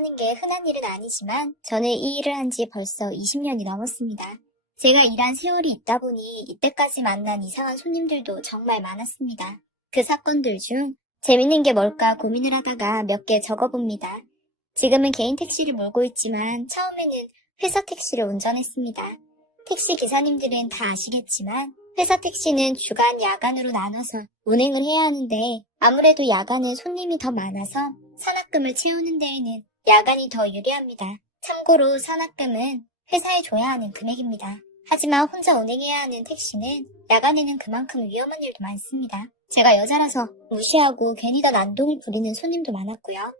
운전하는 게 흔한 일은 아니지만 저는 이 일을 한 지 벌써 20년이 넘었습니다. 제가 일한 세월이 있다 보니 이때까지 만난 이상한 손님들도 정말 많았습니다. 그 사건들 중 재밌는 게 뭘까 고민을 하다가 몇 개 적어봅니다. 지금은 개인 택시를 몰고 있지만 처음에는 회사 택시를 운전했습니다. 택시 기사님들은 다 아시겠지만 회사 택시는 주간, 야간으로 나눠서 운행을 해야 하는데 아무래도 야간은 손님이 더 많아서 산악금을 채우는 데에는 야간이 더 유리합니다. 참고로 산악금은 회사에 줘야 하는 금액입니다. 하지만 혼자 운행해야 하는 택시는 야간에는 그만큼 위험한 일도 많습니다. 제가 여자라서 무시하고 괜히 더 난동을 부리는 손님도 많았고요.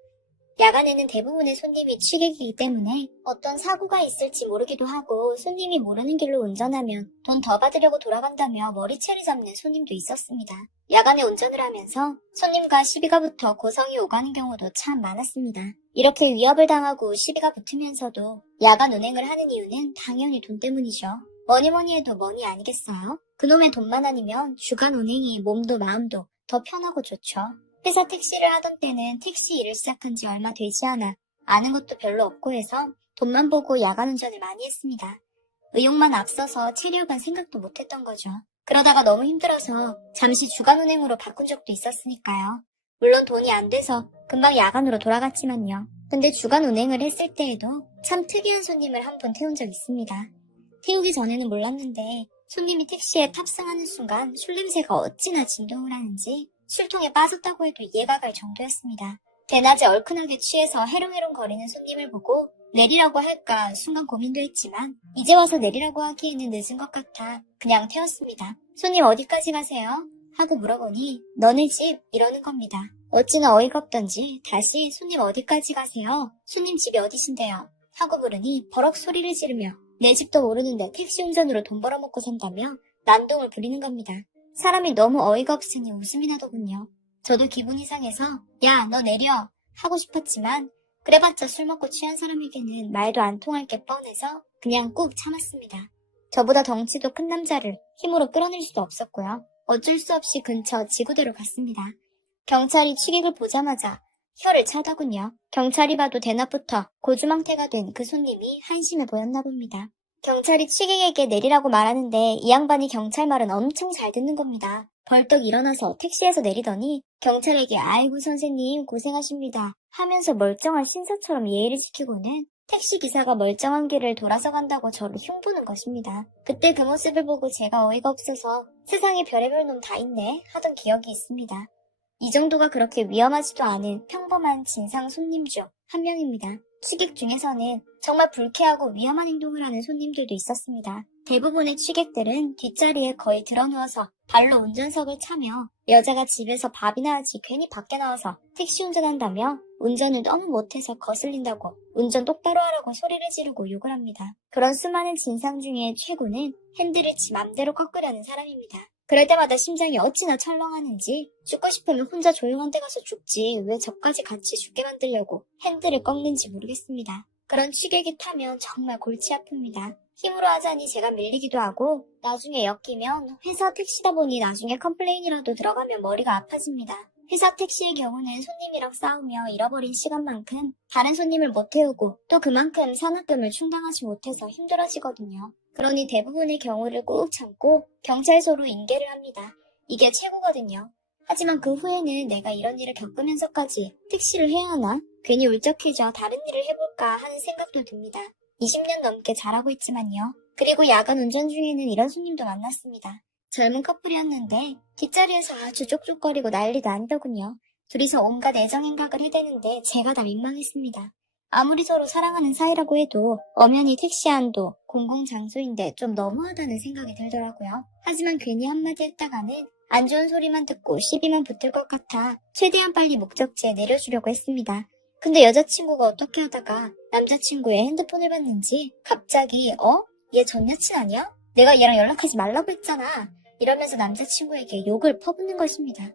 야간에는 대부분의 손님이 취객이기 때문에 어떤 사고가 있을지 모르기도 하고 손님이 모르는 길로 운전하면 돈 더 받으려고 돌아간다며 머리채를 잡는 손님도 있었습니다. 야간에 운전을 하면서 손님과 시비가 붙어 고성이 오가는 경우도 참 많았습니다. 이렇게 위협을 당하고 시비가 붙으면서도 야간 운행을 하는 이유는 당연히 돈 때문이죠. 뭐니 해도 머니 아니겠어요? 그놈의 돈만 아니면 주간 운행이 몸도 마음도 더 편하고 좋죠. 회사 택시를 하던 때는 택시 일을 시작한 지 얼마 되지 않아 아는 것도 별로 없고 해서 돈만 보고 야간 운전을 많이 했습니다. 의욕만 앞서서 체력은 생각도 못했던 거죠. 그러다가 너무 힘들어서 잠시 주간 운행으로 바꾼 적도 있었으니까요. 물론 돈이 안 돼서 금방 야간으로 돌아갔지만요. 근데 주간 운행을 했을 때에도 참 특이한 손님을 한 번 태운 적 있습니다. 태우기 전에는 몰랐는데 손님이 택시에 탑승하는 순간 술 냄새가 어찌나 진동을 하는지 술통에 빠졌다고 해도 이해가 갈 정도였습니다. 대낮에 얼큰하게 취해서 해롱해롱 거리는 손님을 보고 내리라고 할까 순간 고민도 했지만 이제 와서 내리라고 하기에는 늦은 것 같아 그냥 태웠습니다. 손님 어디까지 가세요? 하고 물어보니 너네 집 이러는 겁니다. 어찌나 어이가 없던지 다시 손님 어디까지 가세요? 손님 집이 어디신데요? 하고 물으니 버럭 소리를 지르며 내 집도 모르는데 택시 운전으로 돈 벌어먹고 산다며 난동을 부리는 겁니다. 사람이 너무 어이가 없으니 웃음이 나더군요. 저도 기분이 상해서 야, 너 내려 하고 싶었지만 그래봤자 술 먹고 취한 사람에게는 말도 안 통할 게 뻔해서 그냥 꾹 참았습니다. 저보다 덩치도 큰 남자를 힘으로 끌어낼 수도 없었고요. 어쩔 수 없이 근처 지구대로 갔습니다. 경찰이 취객을 보자마자 혀를 차더군요. 경찰이 봐도 대낮부터 고주망태가 된 그 손님이 한심해 보였나 봅니다. 경찰이 취객에게 내리라고 말하는데 이 양반이 경찰 말은 엄청 잘 듣는 겁니다. 벌떡 일어나서 택시에서 내리더니 경찰에게 아이고 선생님 고생하십니다 하면서 멀쩡한 신사처럼 예의를 지키고는 택시기사가 멀쩡한 길을 돌아서 간다고 저를 흉보는 것입니다. 그때 그 모습을 보고 제가 어이가 없어서 세상에 별의별 놈 다 있네 하던 기억이 있습니다. 이 정도가 그렇게 위험하지도 않은 평범한 진상 손님 중 한 명입니다. 취객 중에서는 정말 불쾌하고 위험한 행동을 하는 손님들도 있었습니다. 대부분의 취객들은 뒷자리에 거의 드러누워서 발로 운전석을 차며 여자가 집에서 밥이나 하지 괜히 밖에 나와서 택시 운전한다며 운전을 너무 못해서 거슬린다고 운전 똑바로 하라고 소리를 지르고 욕을 합니다. 그런 수많은 진상 중에 최고는 핸들을 지 맘대로 꺾으려는 사람입니다. 그럴 때마다 심장이 어찌나 철렁하는지 죽고 싶으면 혼자 조용한 데 가서 죽지 왜 저까지 같이 죽게 만들려고 핸들을 꺾는지 모르겠습니다. 그런 취객이 타면 정말 골치 아픕니다. 힘으로 하자니 제가 밀리기도 하고 나중에 엮이면 회사 택시다 보니 나중에 컴플레인이라도 들어가면 머리가 아파집니다. 회사 택시의 경우는 손님이랑 싸우며 잃어버린 시간만큼 다른 손님을 못 태우고 또 그만큼 산악금을 충당하지 못해서 힘들어지거든요. 그러니 대부분의 경우를 꾹 참고 경찰서로 인계를 합니다. 이게 최고거든요. 하지만 그 후에는 내가 이런 일을 겪으면서까지 택시를 해야 하나? 괜히 울적해져 다른 일을 해볼까 하는 생각도 듭니다. 20년 넘게 잘하고 있지만요. 그리고 야간 운전 중에는 이런 손님도 만났습니다. 젊은 커플이었는데 뒷자리에서 아주 쪽쪽거리고 난리도 아니더군요. 둘이서 온갖 애정 행각을 해대는데 제가 다 민망했습니다. 아무리 서로 사랑하는 사이라고 해도 엄연히 택시 안도 공공장소인데 좀 너무하다는 생각이 들더라고요. 하지만 괜히 한마디 했다가는 안 좋은 소리만 듣고 시비만 붙을 것 같아 최대한 빨리 목적지에 내려주려고 했습니다. 근데 여자친구가 어떻게 하다가 남자친구의 핸드폰을 봤는지 갑자기 얘 전 여친 아니야? 내가 얘랑 연락하지 말라고 했잖아. 이러면서 남자친구에게 욕을 퍼붓는 것입니다.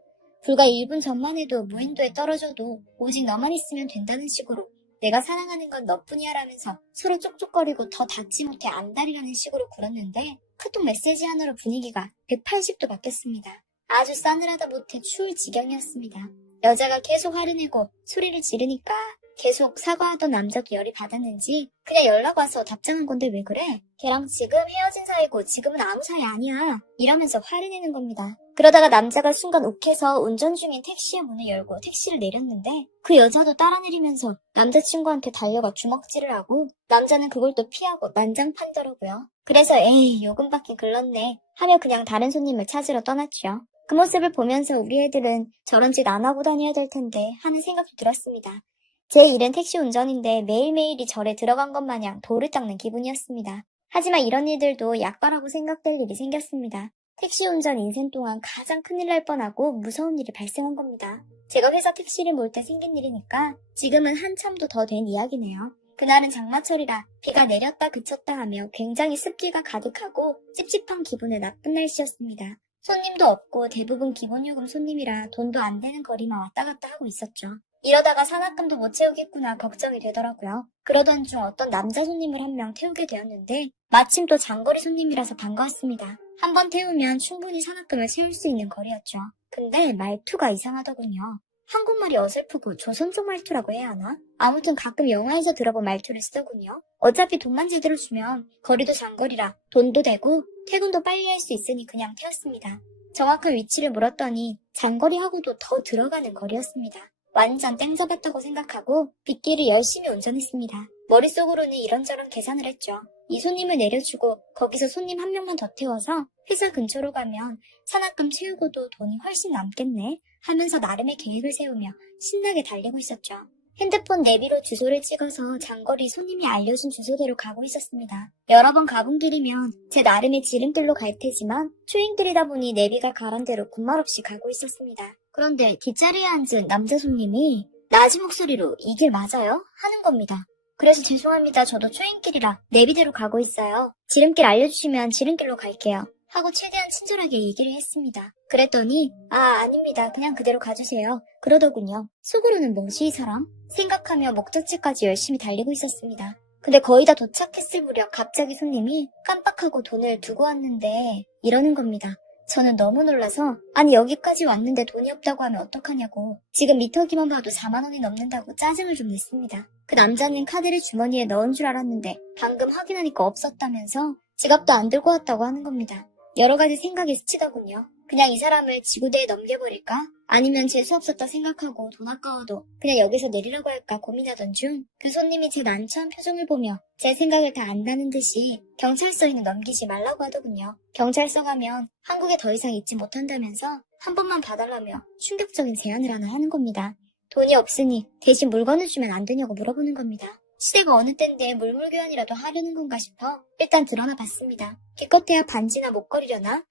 불과 1분 전만 해도 무인도에 떨어져도 오직 너만 있으면 된다는 식으로 내가 사랑하는 건 너뿐이야 라면서 서로 쪽쪽거리고 더 닿지 못해 안달이라는 식으로 굴었는데 카톡 메시지 하나로 분위기가 180도 바뀌었습니다. 아주 싸늘하다 못해 추울 지경이었습니다. 여자가 계속 화를 내고 소리를 지르니까 계속 사과하던 남자도 열이 받았는지 그냥 연락 와서 답장한 건데 왜 그래? 걔랑 지금 헤어진 사이고 지금은 아무 사이 아니야. 이러면서 화를 내는 겁니다. 그러다가 남자가 순간 욱해서 운전 중인 택시의 문을 열고 택시를 내렸는데 그 여자도 따라 내리면서 남자친구한테 달려가 주먹질을 하고 남자는 그걸 또 피하고 난장판더라고요. 그래서 에이 요금 받긴 글렀네 하며 그냥 다른 손님을 찾으러 떠났죠. 그 모습을 보면서 우리 애들은 저런 짓 안 하고 다녀야 될 텐데 하는 생각도 들었습니다. 제 일은 택시 운전인데 매일매일이 절에 들어간 것 마냥 돌을 닦는 기분이었습니다. 하지만 이런 일들도 약과라고 생각될 일이 생겼습니다. 택시 운전 인생 동안 가장 큰일 날 뻔하고 무서운 일이 발생한 겁니다. 제가 회사 택시를 몰 때 생긴 일이니까 지금은 한참도 더 된 이야기네요. 그날은 장마철이라 비가 내렸다 그쳤다 하며 굉장히 습기가 가득하고 찝찝한 기분의 나쁜 날씨였습니다. 손님도 없고 대부분 기본요금 손님이라 돈도 안 되는 거리만 왔다 갔다 하고 있었죠. 이러다가 산악금도 못 채우겠구나 걱정이 되더라고요. 그러던 중 어떤 남자 손님을 한 명 태우게 되었는데 마침 또 장거리 손님이라서 반가웠습니다. 한 번 태우면 충분히 산악금을 채울 수 있는 거리였죠. 근데 말투가 이상하더군요. 한국말이 어설프고 조선족 말투라고 해야 하나? 아무튼 가끔 영화에서 들어본 말투를 쓰더군요. 어차피 돈만 제대로 주면 거리도 장거리라 돈도 되고 퇴근도 빨리 할 수 있으니 그냥 태웠습니다. 정확한 위치를 물었더니 장거리하고도 더 들어가는 거리였습니다. 완전 땡 잡았다고 생각하고 빗길을 열심히 운전했습니다. 머릿속으로는 이런저런 계산을 했죠. 이 손님을 내려주고 거기서 손님 한 명만 더 태워서 회사 근처로 가면 산악금 채우고도 돈이 훨씬 남겠네 하면서 나름의 계획을 세우며 신나게 달리고 있었죠. 핸드폰 내비로 주소를 찍어서 장거리 손님이 알려준 주소대로 가고 있었습니다. 여러 번 가본 길이면 제 나름의 지름길로 갈 테지만 초행길이다 보니 내비가 가란 대로 군말 없이 가고 있었습니다. 그런데 뒷자리에 앉은 남자 손님이 낮은 목소리로 이 길 맞아요? 하는 겁니다. 그래서 죄송합니다. 저도 초행길이라 내비대로 가고 있어요. 지름길 알려주시면 지름길로 갈게요. 하고 최대한 친절하게 얘기를 했습니다. 그랬더니 아닙니다. 그냥 그대로 가주세요. 그러더군요. 속으로는 뭐지 이 사람? 생각하며 목적지까지 열심히 달리고 있었습니다. 근데 거의 다 도착했을 무렵 갑자기 손님이 깜빡하고 돈을 두고 왔는데 이러는 겁니다. 저는 너무 놀라서 아니 여기까지 왔는데 돈이 없다고 하면 어떡하냐고 지금 미터기만 봐도 4만 원이 넘는다고 짜증을 좀 냈습니다. 그 남자는 카드를 주머니에 넣은 줄 알았는데 방금 확인하니까 없었다면서 지갑도 안 들고 왔다고 하는 겁니다. 여러 가지 생각이 스치더군요. 그냥 이 사람을 지구대에 넘겨버릴까? 아니면 재수없었다 생각하고 돈 아까워도 그냥 여기서 내리라고 할까 고민하던 중 그 손님이 제 난처한 표정을 보며 제 생각을 다 안다는 듯이 경찰서에는 넘기지 말라고 하더군요. 경찰서 가면 한국에 더 이상 있지 못한다면서 한 번만 봐달라며 충격적인 제안을 하나 하는 겁니다. 돈이 없으니 대신 물건을 주면 안 되냐고 물어보는 겁니다. 시대가 어느 때인데 물물교환이라도 하려는 건가 싶어 일단 드러나 봤습니다. 기껏해야 반지나 목걸이려나?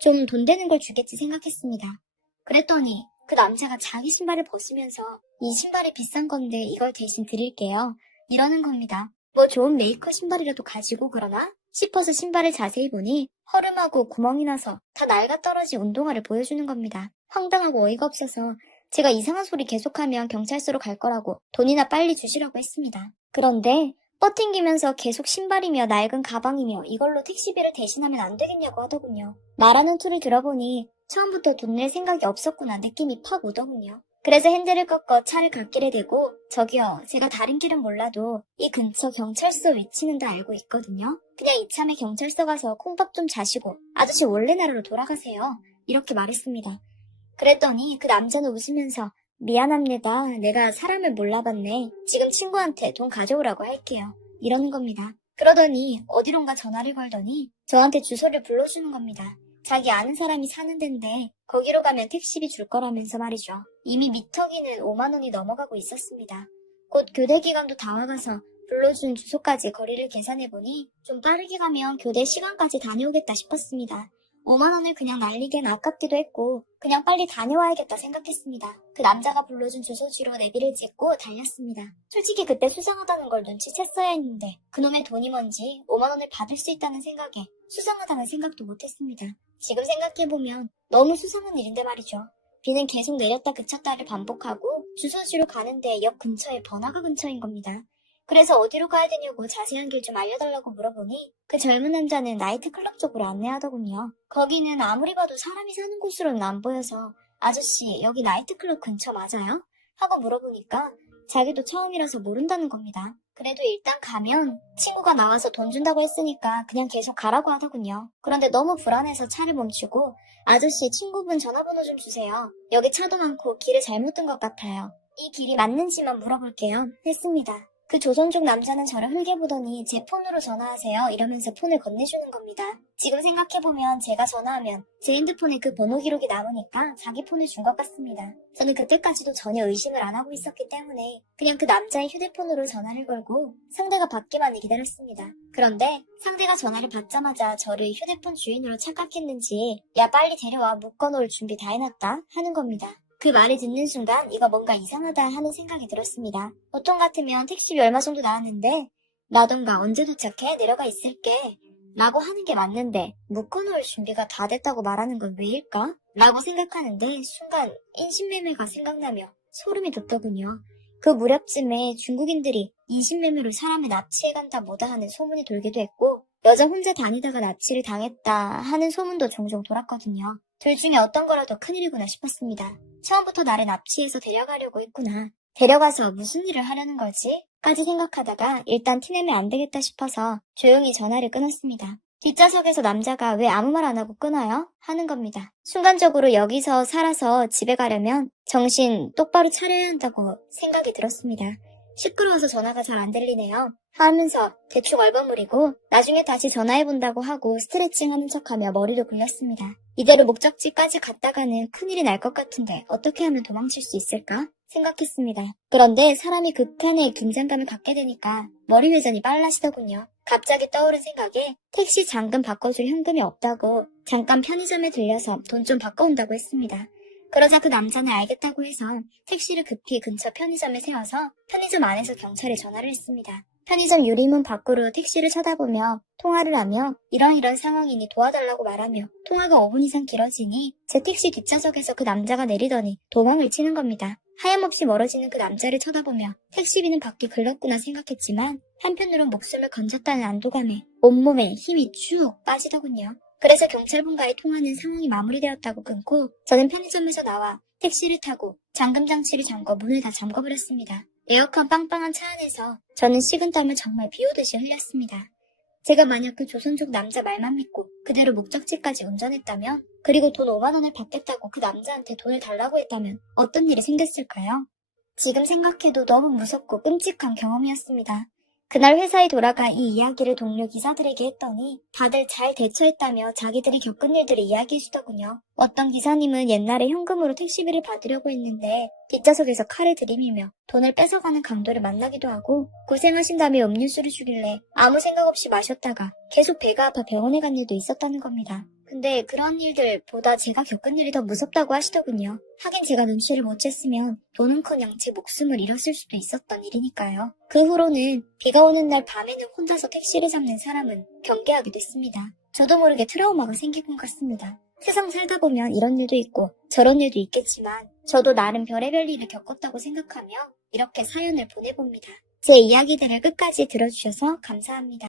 좀 돈 되는 걸 주겠지 생각했습니다. 그랬더니 그 남자가 자기 신발을 벗으면서 이 신발이 비싼 건데 이걸 대신 드릴게요. 이러는 겁니다. 뭐 좋은 메이커 신발이라도 가지고 그러나? 싶어서 신발을 자세히 보니 허름하고 구멍이 나서 다 낡아 떨어진 운동화를 보여주는 겁니다. 황당하고 어이가 없어서 제가 이상한 소리 계속하면 경찰서로 갈 거라고 돈이나 빨리 주시라고 했습니다. 그런데 버팅기면서 계속 신발이며 낡은 가방이며 이걸로 택시비를 대신하면 안 되겠냐고 하더군요. 말하는 투를 들어보니 처음부터 돈 낼 생각이 없었구나 느낌이 팍 오더군요. 그래서 핸들을 꺾어 차를 갓길에 대고 저기요 제가 다른 길은 몰라도 이 근처 경찰서 위치는 다 알고 있거든요. 그냥 이참에 경찰서 가서 콩밥 좀 자시고 아저씨 원래 나라로 돌아가세요. 이렇게 말했습니다. 그랬더니 그 남자는 웃으면서 미안합니다. 내가 사람을 몰라봤네. 지금 친구한테 돈 가져오라고 할게요. 이러는 겁니다. 그러더니 어디론가 전화를 걸더니 저한테 주소를 불러주는 겁니다. 자기 아는 사람이 사는 데인데 거기로 가면 택시비 줄 거라면서 말이죠. 이미 미터기는 5만 원이 넘어가고 있었습니다. 곧 교대 기간도 다 와가서 불러준 주소까지 거리를 계산해보니 좀 빠르게 가면 교대 시간까지 다녀오겠다 싶었습니다. 5만 원을 그냥 날리기엔 아깝기도 했고 그냥 빨리 다녀와야겠다 생각했습니다. 그 남자가 불러준 주소지로 내비를 찍고 달렸습니다. 솔직히 그때 수상하다는 걸 눈치챘어야 했는데 그놈의 돈이 뭔지 5만 원을 받을 수 있다는 생각에 수상하다는 생각도 못했습니다. 지금 생각해보면 너무 수상한 일인데 말이죠. 비는 계속 내렸다 그쳤다를 반복하고 주소지로 가는데 역 근처에 번화가 근처인 겁니다. 그래서 어디로 가야 되냐고 자세한 길 좀 알려달라고 물어보니 그 젊은 남자는 나이트클럽 쪽으로 안내하더군요. 거기는 아무리 봐도 사람이 사는 곳으로는 안 보여서 아저씨 여기 나이트클럽 근처 맞아요? 하고 물어보니까 자기도 처음이라서 모른다는 겁니다. 그래도 일단 가면 친구가 나와서 돈 준다고 했으니까 그냥 계속 가라고 하더군요. 그런데 너무 불안해서 차를 멈추고 아저씨 친구분 전화번호 좀 주세요. 여기 차도 많고 길을 잘못 든 것 같아요. 이 길이 맞는지만 물어볼게요. 했습니다. 그 조선족 남자는 저를 흘게 보더니 제 폰으로 전화하세요 이러면서 폰을 건네주는 겁니다. 지금 생각해보면 제가 전화하면 제 핸드폰에 그 번호 기록이 남으니까 자기 폰을 준 것 같습니다. 저는 그때까지도 전혀 의심을 안 하고 있었기 때문에 그냥 그 남자의 휴대폰으로 전화를 걸고 상대가 받기만을 기다렸습니다. 그런데 상대가 전화를 받자마자 저를 휴대폰 주인으로 착각했는지 야 빨리 데려와 묶어놓을 준비 다 해놨다 하는 겁니다. 그 말을 듣는 순간 이거 뭔가 이상하다 하는 생각이 들었습니다. 보통 같으면 택시비 얼마 정도 나왔는데 라던가 언제 도착해? 내려가 있을게 라고 하는 게 맞는데 묶어놓을 준비가 다 됐다고 말하는 건 왜일까? 라고 생각하는데 순간 인신매매가 생각나며 소름이 돋더군요. 그 무렵쯤에 중국인들이 인신매매로 사람을 납치해간다 뭐다 하는 소문이 돌기도 했고 여자 혼자 다니다가 납치를 당했다 하는 소문도 종종 돌았거든요. 둘 중에 어떤 거라도 큰일이구나 싶었습니다. 처음부터 나를 납치해서 데려가려고 했구나. 데려가서 무슨 일을 하려는 거지? 까지 생각하다가 일단 티내면 안 되겠다 싶어서 조용히 전화를 끊었습니다. 뒷좌석에서 남자가 왜 아무 말 안 하고 끊어요? 하는 겁니다. 순간적으로 여기서 살아서 집에 가려면 정신 똑바로 차려야 한다고 생각이 들었습니다. 시끄러워서 전화가 잘 안 들리네요. 하면서 대충 얼버무리고 나중에 다시 전화해본다고 하고 스트레칭하는 척하며 머리를 굴렸습니다. 이대로 목적지까지 갔다가는 큰일이 날 것 같은데 어떻게 하면 도망칠 수 있을까? 생각했습니다. 그런데 사람이 극한의 긴장감을 갖게 되니까 머리 회전이 빨라지더군요. 갑자기 떠오른 생각에 택시 잔금 바꿔줄 현금이 없다고 잠깐 편의점에 들려서 돈 좀 바꿔온다고 했습니다. 그러자 그 남자는 알겠다고 해서 택시를 급히 근처 편의점에 세워서 편의점 안에서 경찰에 전화를 했습니다. 편의점 유리문 밖으로 택시를 쳐다보며 통화를 하며 이런 상황이니 도와달라고 말하며 통화가 5분 이상 길어지니 제 택시 뒷좌석에서 그 남자가 내리더니 도망을 치는 겁니다. 하염없이 멀어지는 그 남자를 쳐다보며 택시비는 받기 글렀구나 생각했지만 한편으론 목숨을 건졌다는 안도감에 온몸에 힘이 쭉 빠지더군요. 그래서 경찰분과의 통화는 상황이 마무리되었다고 끊고 저는 편의점에서 나와 택시를 타고 잠금 장치를 잠궈 문을 다 잠궈버렸습니다. 에어컨 빵빵한 차 안에서 저는 식은땀을 정말 비오듯이 흘렸습니다. 제가 만약 그 조선족 남자 말만 믿고 그대로 목적지까지 운전했다면 그리고 돈 5만 원을 받겠다고 그 남자한테 돈을 달라고 했다면 어떤 일이 생겼을까요? 지금 생각해도 너무 무섭고 끔찍한 경험이었습니다. 그날 회사에 돌아가 이 이야기를 동료 기사들에게 했더니 다들 잘 대처했다며 자기들이 겪은 일들을 이야기해주더군요. 어떤 기사님은 옛날에 현금으로 택시비를 받으려고 했는데 뒷좌석에서 칼을 들이밀며 돈을 뺏어가는 강도를 만나기도 하고 고생하신다며 음료수를 주길래 아무 생각 없이 마셨다가 계속 배가 아파 병원에 간 일도 있었다는 겁니다. 근데 그런 일들보다 제가 겪은 일이 더 무섭다고 하시더군요. 하긴 제가 눈치를 못 챘으면 돈은커녕 제 목숨을 잃었을 수도 있었던 일이니까요. 그 후로는 비가 오는 날 밤에는 혼자서 택시를 잡는 사람은 경계하게 됐습니다. 저도 모르게 트라우마가 생긴 것 같습니다. 세상 살다 보면 이런 일도 있고 저런 일도 있겠지만 저도 나름 별의별 일을 겪었다고 생각하며 이렇게 사연을 보내봅니다. 제 이야기들을 끝까지 들어주셔서 감사합니다.